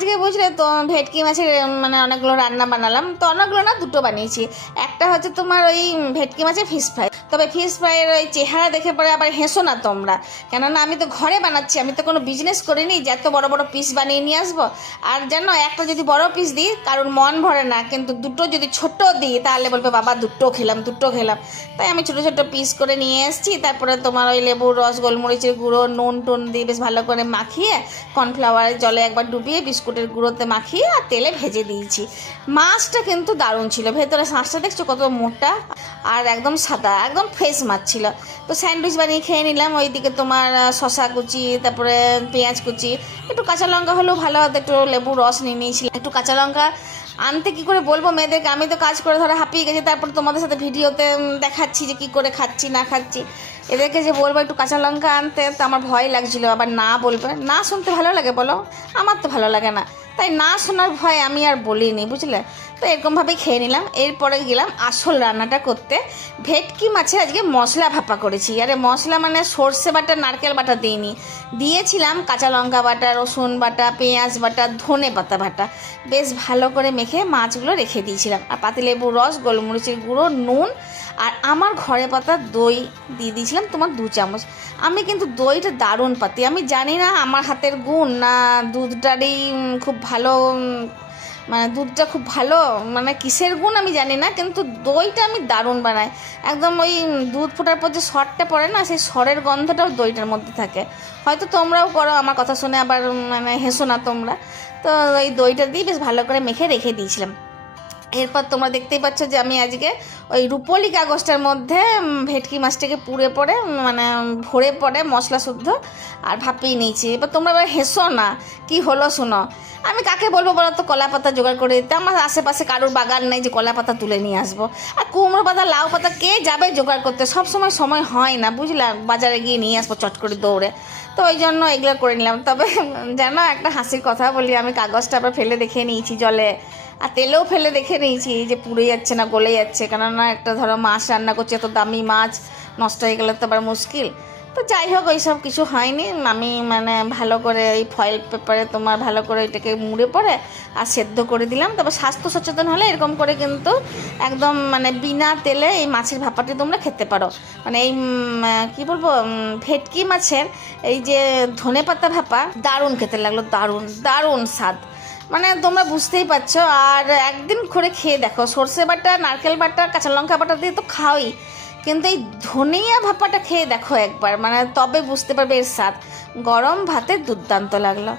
আজকে বুঝলে তো ভেটকি মাছের মানে অনেকগুলো রান্না বানালাম, তো অনেকগুলো না, দুটো বানিয়েছি। একটা হচ্ছে তোমার ওই ভেটকি মাছের ফিশ ফ্রাই। তবে ফিশ ফ্রাইয়ের ওই চেহারা দেখে পরে আবার হেসো না তোমরা, কেননা আমি তো ঘরে বানাচ্ছি, আমি তো কোনো বিজনেস করিনি যে এত বড় বড় পিস বানিয়ে নিয়ে আসবো। আর জানো, একটা যদি বড় পিস দিই কারণ মন ভরে না, কিন্তু দুটো যদি ছোট দিই তাহলে বলবে বাবা দুটো খেলাম দুটো খেলাম। তাই আমি ছোটো ছোটো পিস করে নিয়ে এসেছি। তারপরে তোমার ওই লেবুর রস, গোলমরিচের গুঁড়ো, নুন টুন দিয়ে বেশ ভালো করে মাখিয়ে কর্নফ্লাওয়ারের জলে একবার ডুবিয়ে বিস্কুটের গুঁড়োতে মাখিয়ে আর তেলে ভেজে দিয়েছি। মাছটা কিন্তু দারুণ ছিল, ভেতরে শাঁসটা দেখছো কত মোটা আর একদম সাদা, একদম ফ্রেশ মাছ ছিল। তো স্যান্ডউইচ বানিয়ে খেয়ে নিলাম। ওইদিকে তোমার শশা কুচি, তারপরে পেঁয়াজ কুচি, একটু কাঁচা লঙ্কা হলেও ভালো হতো, একটু লেবু রস নিয়ে নিয়েছিলাম। একটু কাঁচা লঙ্কা আনতে কী করে বলবো মেয়েদেরকে, আমি তো কাজ করে ধরো হাঁপিয়ে গেছি, তারপর তোমাদের সাথে ভিডিওতে দেখাচ্ছি যে কী করে খাচ্ছি না খাচ্ছি। এদেরকে যে বলবো একটু কাঁচা লঙ্কা আনতে, তো আমার ভয় লাগছিলো, আবার না বলবে, না শুনতে ভালো লাগে বলো, আমার তো ভালো লাগে না, তাই না শোনার ভয় আমি আর বলিনি, বুঝলে। তো এরকমভাবেই খেয়ে নিলাম। এরপরে গেলাম আসল রান্নাটা করতে। ভেটকি মাছের আজকে মশলা ভাপা করেছি। আরে মশলা মানে সর্ষে বাটা, নারকেল বাটা দিইনি, দিয়েছিলাম কাঁচা লঙ্কা বাটা, রসুন বাটা, পেঁয়াজ বাটা, ধনে পাতা বাটা। বেশ ভালো করে মেখে মাছগুলো রেখে দিয়েছিলাম। আর পাতিলেবুর রস, গোলমরিচের গুঁড়ো, নুন আর আমার ঘরে পাতা দই দিয়ে দিয়েছিলাম তোমার 2 চামচ। আমি কিন্তু দইটা দারুণ পাতি, আমি জানি না আমার হাতের গুণ না দুধটারই খুব ভালো, মানে দুধটা খুব ভালো, মানে কিসের গুণ আমি জানি না, কিন্তু দইটা আমি দারুণ বানাই। একদম ওই দুধ ফোটার পর যে সরটা পড়ে না, সেই সরের গন্ধটাও দইটার মধ্যে থাকে। হয়তো তোমরাও করো, আমার কথা শুনে আবার মানে হেসো না তোমরা। তো ওই দইটা দিয়ে বেশ ভালো করে মেখে রেখে দিয়েছিলাম। এরপর তোমরা দেখতেই পাচ্ছ যে আমি আজকে ওই রুপোলি কাগজটার মধ্যে ভেটকি মাছটাকে পুড়ে পড়ে মানে ভরে পড়ে মশলা শুদ্ধ আর ভাপিয়ে নিয়েছি। এবার তোমরা এবার হেসো না, কি হলো শোনো। আমি কাকে বলবো বলো তো কলা পাতা জোগাড় করে দিতে? আমার আশেপাশে কারোর বাগান নেই যে কলা পাতা তুলে নিয়ে আসবো। আর কুমড়ো পাতা, লাউ পাতা কে যাবে জোগাড় করতে? সব সময় হয় না, বুঝলাম, বাজারে গিয়ে নিয়ে আসবো চট করে দৌড়ে। তো ওই জন্য এগুলো করে নিলাম। তবে জানো, একটা হাসির কথা বলি, আমি কাগজটা আবার ফেলে দেখে নিয়েছি জলে, আর তেলেও ফেলে দেখে নিয়েছি যে পুড়ে যাচ্ছে না গলে যাচ্ছে, কেননা একটা ধরো মাছ রান্না করছি, এত দামি মাছ নষ্ট হয়ে গেলে তো আবার মুশকিল। তো যাই হোক, ওইসব কিছু হয়নি। আমি মানে ভালো করে এই ফয়েল পেপারে তোমার ভালো করে এটাকে মুড়ে পড়ে আর সেদ্ধ করে দিলাম। তবে স্বাস্থ্য সচেতন হলে এরকম করে কিন্তু একদম মানে বিনা তেলে এই মাছের ভাপাটি তোমরা খেতে পারো। মানে এই কী বলবো, ভেটকি মাছের এই যে ধনেপাতা ভাপা দারুণ খেতে লাগলো, দারুণ দারুণ স্বাদ, মানে তোমরা বুঝতেই পারছো। আর একদিন করে খেয়ে দেখো, সর্ষে বাটা, নারকেল বাটা, কাঁচা লঙ্কা বাটা দিয়ে তো খাওয়াই, কিন্তু এই ধনিয়া ভাপাটা খেয়ে দেখো একবার, মানে তবে বুঝতে পারবে এর স্বাদ। গরম ভাতে দুর্দান্ত লাগলো।